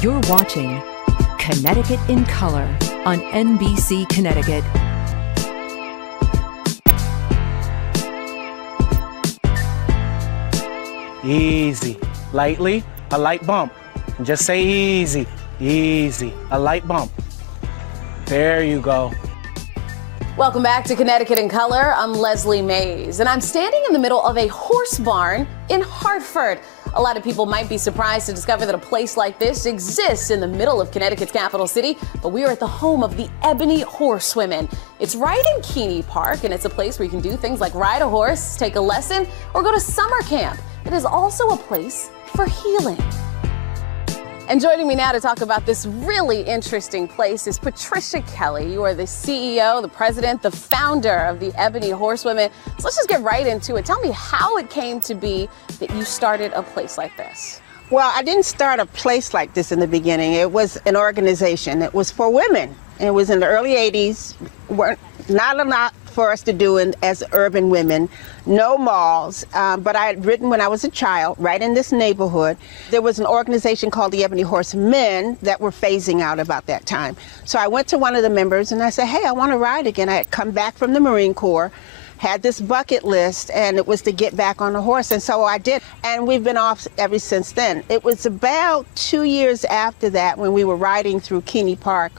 You're watching Connecticut in Color on NBC Connecticut. Easy. Lightly, a light bump. And just say easy, easy, a light bump. There you go. Welcome back to Connecticut in Color. I'm Leslie Mays, and I'm standing in the middle of a horse barn in Hartford. A lot of people might be surprised to discover that a place like this exists in the middle of Connecticut's capital city, but we are at the home of the Ebony Horsewomen. It's right in Equine Park, and it's a place where you can do things like ride a horse, take a lesson, or go to summer camp. It is also a place for healing. And joining me now to talk about this really interesting place is Patricia Kelly. You are the CEO, the president, the founder of the Ebony Horsewomen. So let's just get right into it. Tell me how it came to be that you started a place like this. Well, I didn't start a place like this in the beginning. It was an organization. It was for women. It was in the early 80s. Not a lot for us to do as urban women. No malls, but I had written when I was a child, right in this neighborhood. There was an organization called the Ebony Horsemen that were phasing out about that time. So I went to one of the members and I said, hey, I want to ride again. I had come back from the Marine Corps, had this bucket list, and it was to get back on a horse, and so I did. And we've been off ever since then. It was about 2 years after that when we were riding through Equine Park,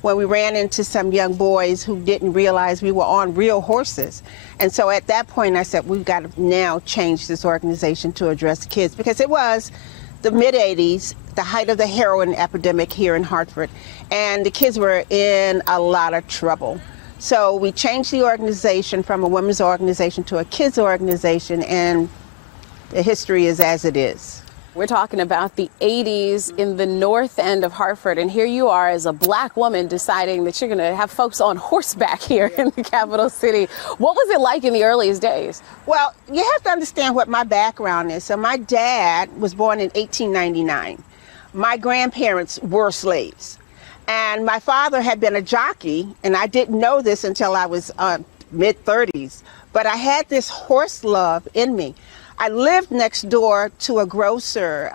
when we ran into some young boys who didn't realize we were on real horses. And so at that point I said, we've got to now change this organization to address kids, because it was the mid-'80s, the height of the heroin epidemic here in Hartford, and the kids were in a lot of trouble. So we changed the organization from a women's organization to a kids organization, and the history is as it is. We're talking about the 80s in the north end of Hartford, and here you are as a black woman deciding that you're going to have folks on horseback here in the capital city. What was it like in the earliest days? Well, you have to understand what my background is. So my dad was born in 1899. My grandparents were slaves, and my father had been a jockey, and I didn't know this until I was mid-30s, but I had this horse love in me. I lived next door to a grocer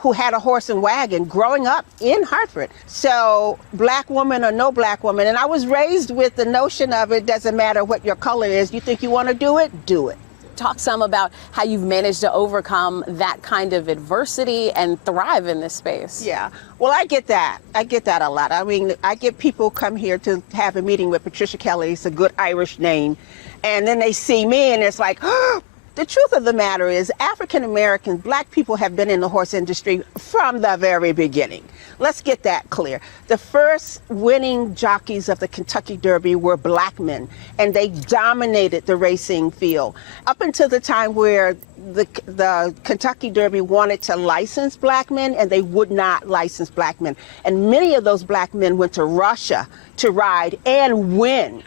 who had a horse and wagon growing up in Hartford. So black woman or no black woman, and I was raised with the notion of it doesn't matter what your color is. You think you want to do it, do it. Talk some about how you've managed to overcome that kind of adversity and thrive in this space. Yeah, well, I get that. I get that a lot. I mean, I get people come here to have a meeting with Patricia Kelly. It's a good Irish name. And then they see me and it's like, oh, the truth of the matter is African Americans, black people have been in the horse industry from the very beginning. Let's get that clear. The first winning jockeys of the Kentucky Derby were black men, and they dominated the racing field. Up until the time where the Kentucky Derby wanted to license black men, and they would not license black men. And many of those black men went to Russia to ride and win.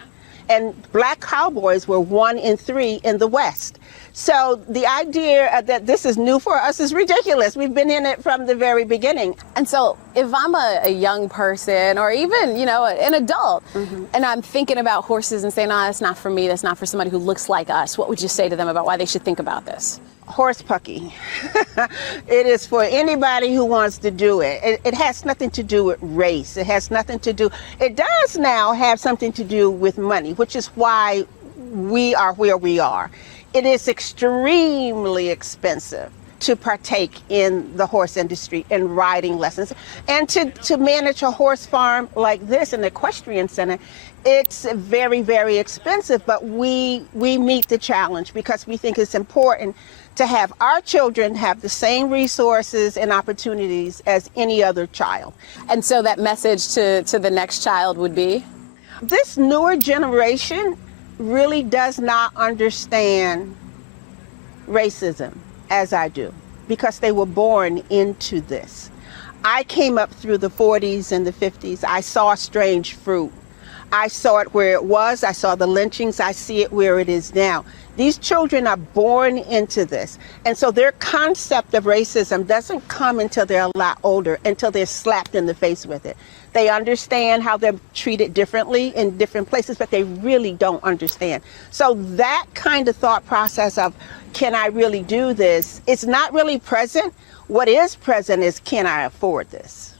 And black cowboys were 1 in 3 in the West. So the idea that this is new for us is ridiculous. We've been in it from the very beginning. And so if I'm a young person or even, you know, an adult, and I'm thinking about horses and saying, no, that's not for me, that's not for somebody who looks like us, what would you say to them about why they should think about this? Horse pucky. It is for anybody who wants to do it. It has nothing to do with race. It has nothing to do, it does now have something to do with money, which is why we are where we are. It is extremely expensive to partake in the horse industry and riding lessons. And to manage a horse farm like this, an equestrian center, it's very, very expensive, but we meet the challenge because we think it's important to have our children have the same resources and opportunities as any other child. And so that message to the next child would be? This newer generation really does not understand racism as I do, because they were born into this. I came up through the 40s and the 50s. I saw strange fruit. I saw it where it was. I saw the lynchings. I see it where it is now. These children are born into this. And so their concept of racism doesn't come until they're a lot older, until they're slapped in the face with it. They understand how they're treated differently in different places, but they really don't understand. So that kind of thought process of, can I really do this? It's not really present What is present is, can I afford this?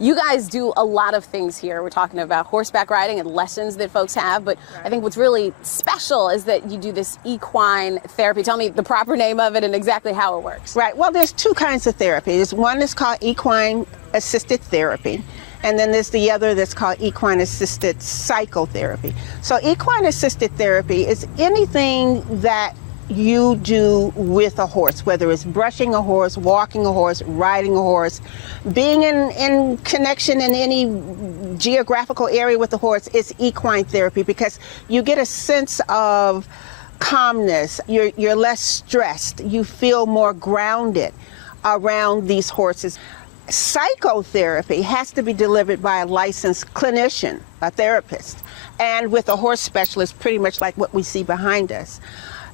You guys do a lot of things here. We're talking about horseback riding and lessons that folks have, but I think what's really special is that you do this equine therapy. Tell me the proper name of it and exactly how it works. Right, well, there's two kinds of therapy. There's one that's called equine-assisted therapy, and then there's the other that's called equine-assisted psychotherapy. So equine-assisted therapy is anything that you do with a horse, whether it's brushing a horse, walking a horse, riding a horse, being in connection in any geographical area with the horse. It's equine therapy because you get a sense of calmness. You're less stressed. You feel more grounded around these horses. Psychotherapy has to be delivered by a licensed clinician, a therapist, and with a horse specialist, pretty much like what we see behind us.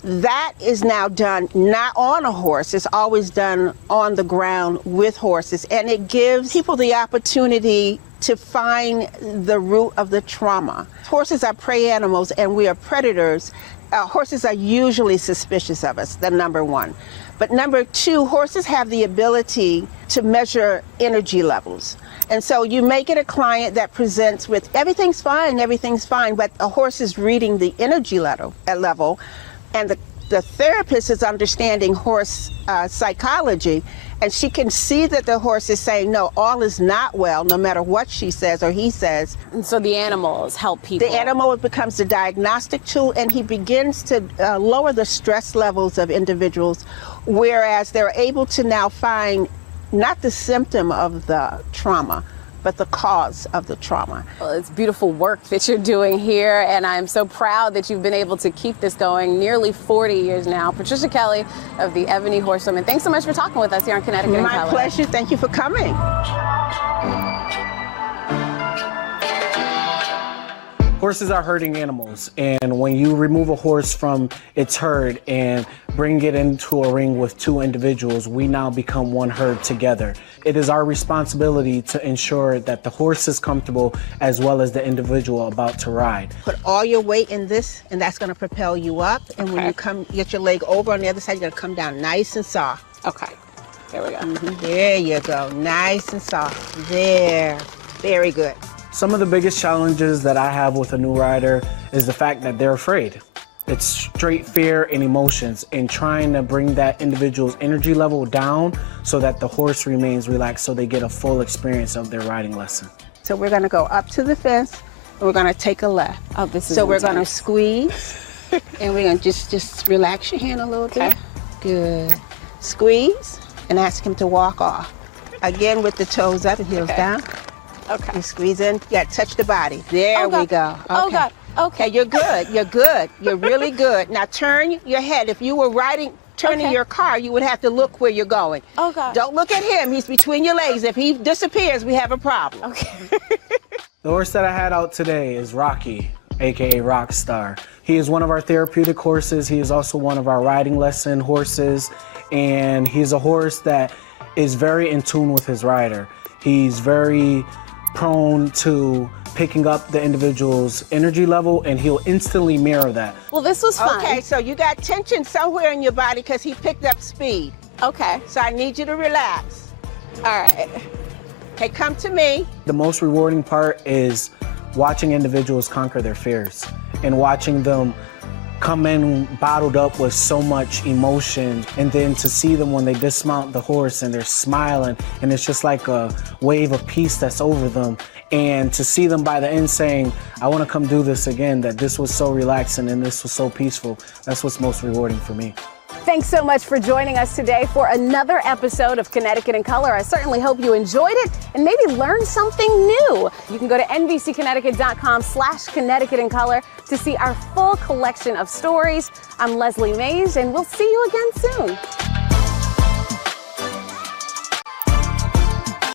That is now done not on a horse, it's always done on the ground with horses, and it gives people the opportunity to find the root of the trauma. Horses are prey animals and we are predators. Horses are usually suspicious of us, the number one. But number two, horses have the ability to measure energy levels. And so you may get a client that presents with everything's fine, but a horse is reading the energy level, and the therapist is understanding horse psychology, and she can see that the horse is saying, no, all is not well, no matter what she says or he says. And so the animals help people. The animal becomes the diagnostic tool, and he begins to lower the stress levels of individuals, whereas they're able to now find not the symptom of the trauma, but the cause of the trauma. Well, it's beautiful work that you're doing here, and I'm so proud that you've been able to keep this going nearly 40 years now. Patricia Kelly of the Ebony Horsewomen, thanks so much for talking with us here on Connecticut in Color. My pleasure. Thank you for coming. Horses are herding animals, and when you remove a horse from its herd and bring it into a ring with two individuals, we now become one herd together. It is our responsibility to ensure that the horse is comfortable as well as the individual about to ride. Put all your weight in this, and that's going to propel you up. And when you come, get your leg over on the other side, you're going to come down nice and soft. Okay, there we go. There you go, nice and soft. There, very good. Some of the biggest challenges that I have with a new rider is the fact that they're afraid. It's straight fear and emotions, and trying to bring that individual's energy level down so that the horse remains relaxed so they get a full experience of their riding lesson. So we're gonna go up to the fence, and we're gonna take a left. Oh, this is So we're intense. gonna squeeze, and we're gonna just relax your hand a little bit. Good. Squeeze, and ask him to walk off. Again with the toes up and heels down. Okay. You squeeze in, you gotta touch the body. There we go. Okay. Oh, God. Okay. You're good, you're good. You're really good. Now turn your head. If you were turning your car, you would have to look where you're going. Oh, God. Don't look at him, he's between your legs. If he disappears, we have a problem. Okay. The horse that I had out today is Rocky, aka Rockstar. He is one of our therapeutic horses. He is also one of our riding lesson horses, and he's a horse that is very in tune with his rider. He's very prone to picking up the individual's energy level, and he'll instantly mirror that. Well, this was fun. Okay, so you got tension somewhere in your body because he picked up speed. Okay. So I need you to relax. All right. Okay, come to me. The most rewarding part is watching individuals conquer their fears and watching them come in bottled up with so much emotion, and then to see them when they dismount the horse and they're smiling, and it's just like a wave of peace that's over them, and to see them by the end saying, I want to come do this again, that this was so relaxing and this was so peaceful. That's what's most rewarding for me. Thanks so much for joining us today for another episode of Connecticut in Color. I certainly hope you enjoyed it and maybe learned something new. You can go to nbcconnecticut.com/Connecticut in Color to see our full collection of stories. I'm Leslie Mays, and we'll see you again soon.